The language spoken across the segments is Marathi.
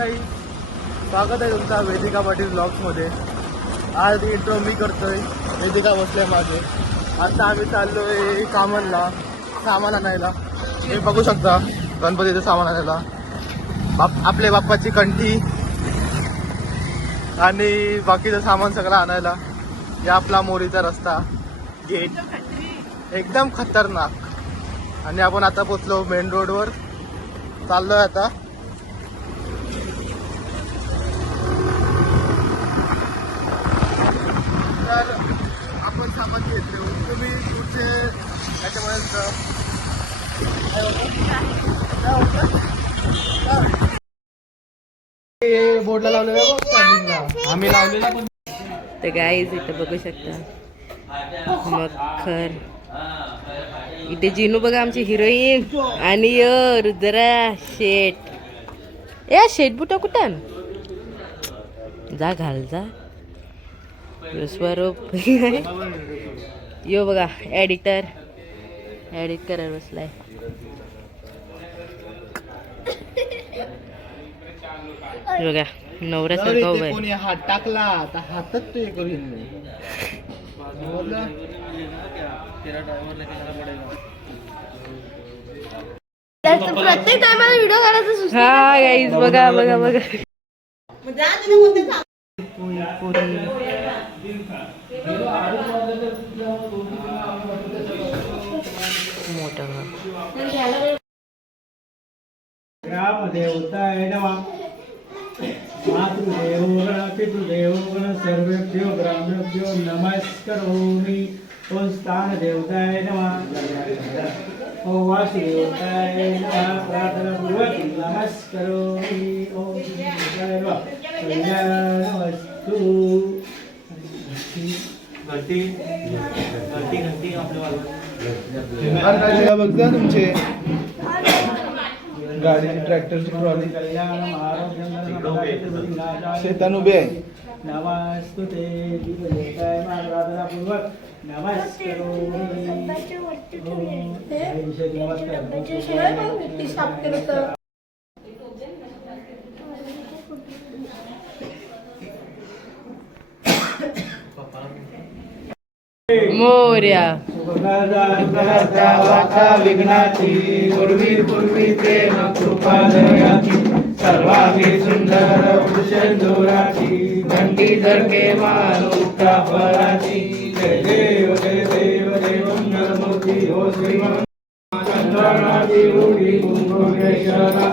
काही स्वागत आहे तुमचा वेदिका पाटील ब्लॉग्समध्ये. आज इंट्रो मी करतोय, वेदिका बसल्या मागे. आता आम्ही चाललोय कामांना सामान आणायला. हे बघू शकता गणपतीचं सामान आणायला. आपल्या बाप्पाची कंठी आणि बाकीचं सामान सगळं आणायला. या आपला मोरीचा रस्ता गेट एकदम खतरनाक. आणि आपण आता पोचलो मेन रोडवर, चाललोय आता. तर आपण सामान घेतले. तुम्ही पुढचे याच्यामध्ये बोर्डला लावलेला आम्ही लावलेला. तर गाईज इथं बघू शकता मखर. इथे जिनू बघा आमची हिरोईन. आणि रुद्रा शेट. या शेट बुटा कुठं जा घाल जा. स्वरूप यो बघा एडिटर एडिट करायला बसलाय. बघा नवऱ्यासारखा उभा आहे. कोणी हात टाकला तर हातच ते करीन. प्रत्येक टायमाला व्हिडिओ काढायचा. हा गाईज बघा बघा बघा. मोठा ग्रामदेवताय नमः. मातृदेवो गण पितृदेवो गण सर्वेभ्यो ग्रामेभ्यो नमस्करोमि. ओम स्थान देवताय नमः. ओम वासुदेवताय नमः. प्रार्थना पूर्वक नमस्करोमि. ओम देवताय नमः. कल्याणमस्तु. घंटी घंटी घंटी आपल्या बघता तुमचे गाडीची ट्रॅक्टरची ट्रॉली शेतान उभे आहे. नमस्तुते देवताय प्रार्थना पूर्वक नमस्कार. मोर्या विघ्नाची पूर्वी पूर्वी प्रेम कृपा दयाची सर्वांगी सुंदर भूषणोराची घंटी धडके मानुका फळाची. जय देव जय देव जय मंगलमूर्ती हो श्रीमंती रूढी कुंभकेश्वरा.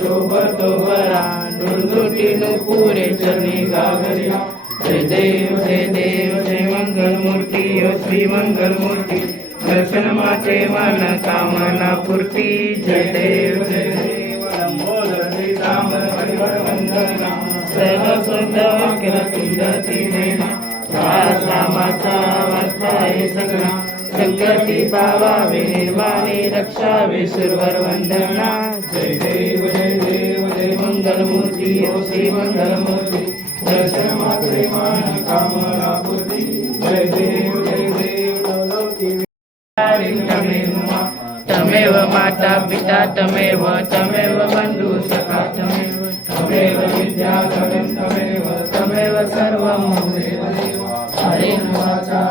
शोभतो बरा नुरनुटी नुपुरे चरणी गागरिया. जय देव जय मंगल मूर्ती ओ श्री मंगल मूर्ती. दर्शन माचे मन कामना पूर्ती. जय देव लंबोदर श्रीतांबर परिवर वंदना. सर्व सुंदर तुंदती नैना. रामाचा वार्ता हे सगळा. संकटी पावावे निर्माणे रक्षावे सुरवर वंदना. जय देव जय मंगल मूर्ती ओ श्री मंगल मूर्ती. दर्शन मात्रे मान कामना पूर्ती. जय देव तमेव माता पिता तमेव तमेव बंधु सखा तमेव तमेव विद्याधरं तमेव तमेव सर्वं मम देव. हरे वाचा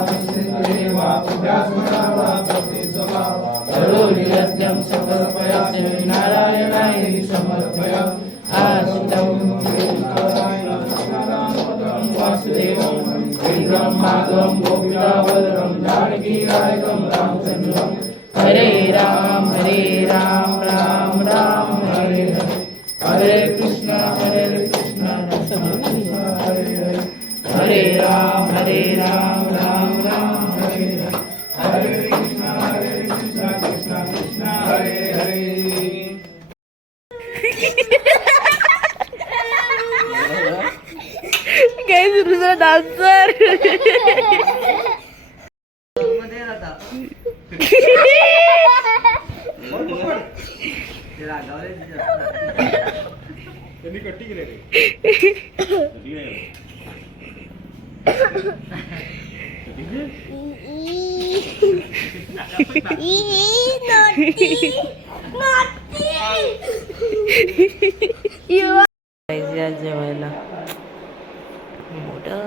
देवा उद्यास्मरावा प्रतिसभावा. करोमि यज्ञं सकलपयास्य नारायणाय समर्पया. आसितं वासुदेवं इंद्रं माधवं गोपिकावरं जानकीनायकं रामचंद्रं. हरे राम राम राम हरे हरे. हरे कृष्ण कृष्ण हरे हरे. हरे राम राम राम हरे हरे. हरे कृष्ण कृष्ण कृष्ण हरे हरे. Guys Rudra dancer. या जेवायला मोठं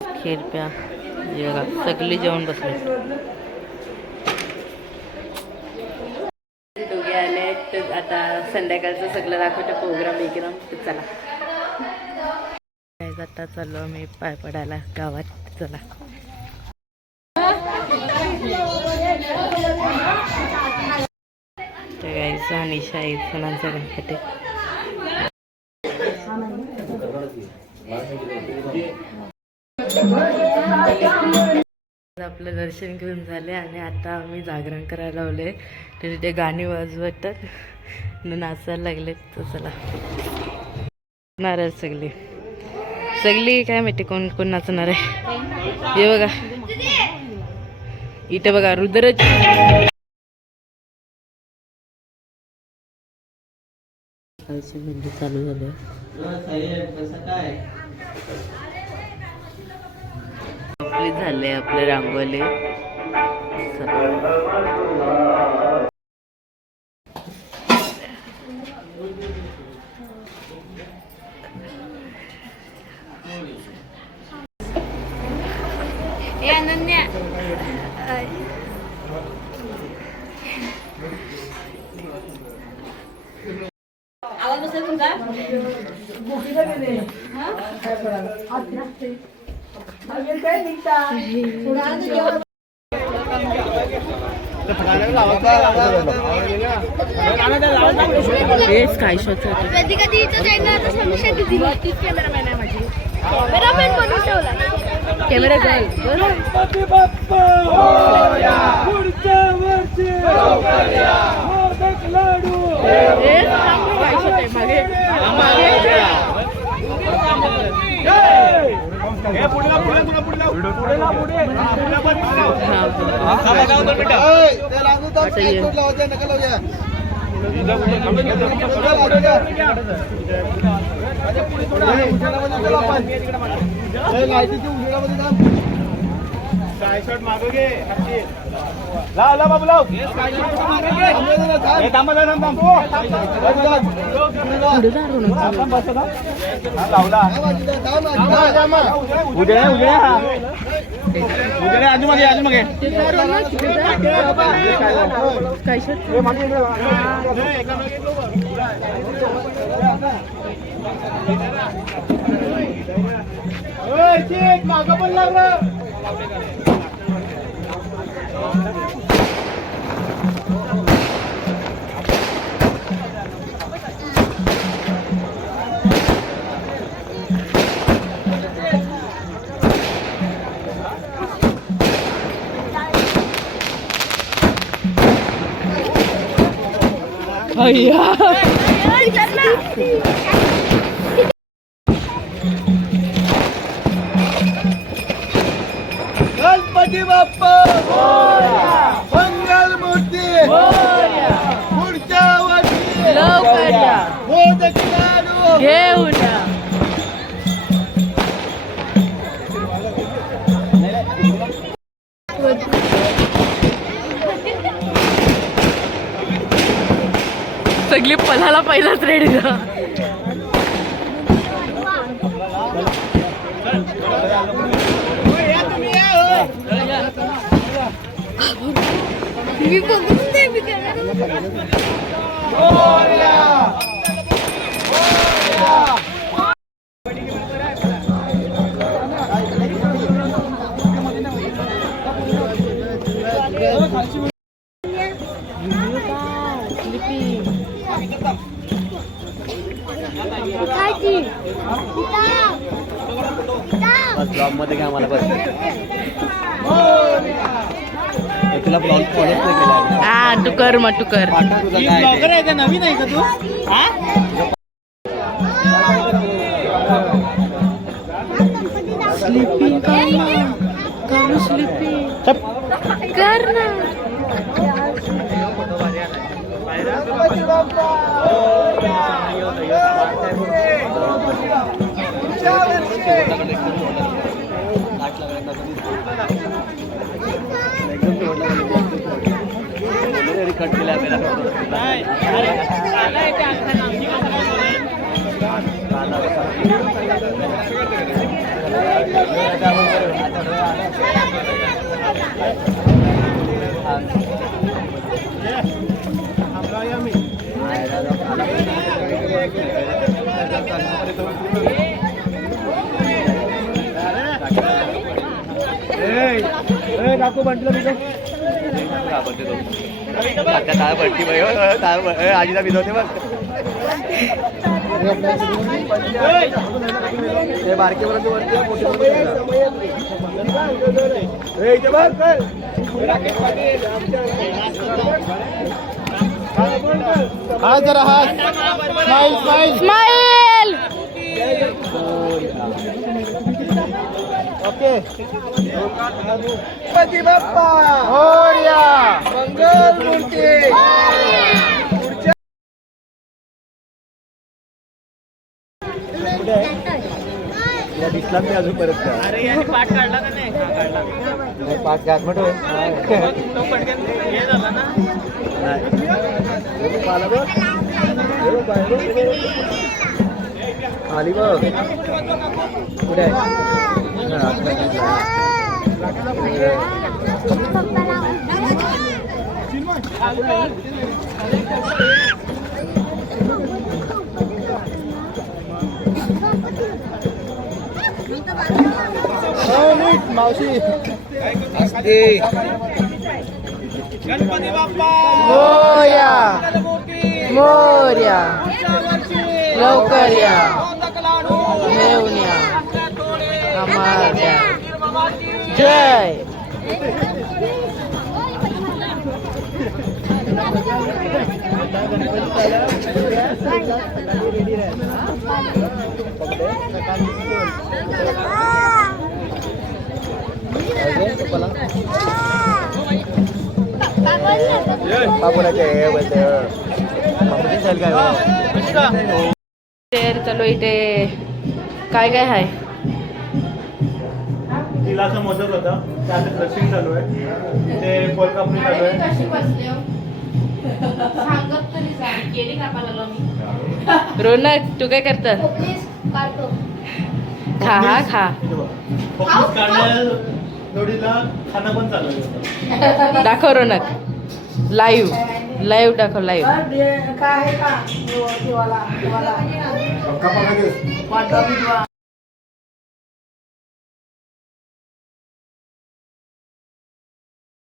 खीरप्या जेवा सगळी जेवण बसले. दोघे आले तर आता संध्याकाळचं सगळं दाखवते प्रोग्राम एकदम. तर चला आता चाललो आम्ही पाय पडायला गावात. चला गायचं आणि शाही सणांचा गणपती. आपलं दर्शन घेऊन झाले आणि आता आम्ही जागरण करायला लावले. तर ते गाणी वाजवतात नाचायला लागले. तर चला नारळ सगळी सगळी काय माहिती कोण कोण नाचणार आहे. हे बघा इथं बघा रुद्र चालू झालं. कंप्लीट झाले आपले रांगोली. अनन्या काय शोध वेदिका दीचं चॅनल आता समीक्षा दिदी कॅमेरामॅन आहे माझी. कॅमेरामॅन बनवून ठेवला. कॅमेरा जाईल गणपती बाप्पा पुढच्या वर्षी मोदक लाडू मागं पण लागलं. गणपती बाप्पा मंगल मूर्ती पुढच्या वर्षी लवकर या मोदक लाडू घेऊन या. सगळी पलाला पहिलाच रेडी जा. मी बघून दे मी कॅमेरा ब्लॉग मध्ये घ्या मला बरं. तुला ब्लॉग फॉलो नाही केला. हा तू कर मग तू कर. ब्लॉगर आहे का नवीन आहे का तू स्लीपिंग कर स्लीपिंग कर ना. कट केला काकू म्हटलं आता काय पडती बाई आजीला भिजवते बघ ते बारके पर्यंत वरती हा जरा हात smile smile smile. Okay Ganpati Bappa Morya. मंगल मूर्ती दिसला मी अजून परत अरे याने पाठ काढला का नाही? हा, काढला. पाच गाठमट होय तो पटकन हे झाला ना. आली बघ कुठे आहे मावशी गणपती बाप्पा मोरया मोरया लवकर या घेऊन या आम्हाला जय. शेअर चालू इथे काय काय आहे. तिलाचा मोदक होता त्यात क्रशिंग चालू आहे इथे फळ कापणी चालू आहे. रोनक तू काय करत खा हा खा. फक्त काढल्या जोडीला खाणं पण चालू आहे. दाखव रोनक लाईव्ह लाईव्ह दाखव लाईव्ह.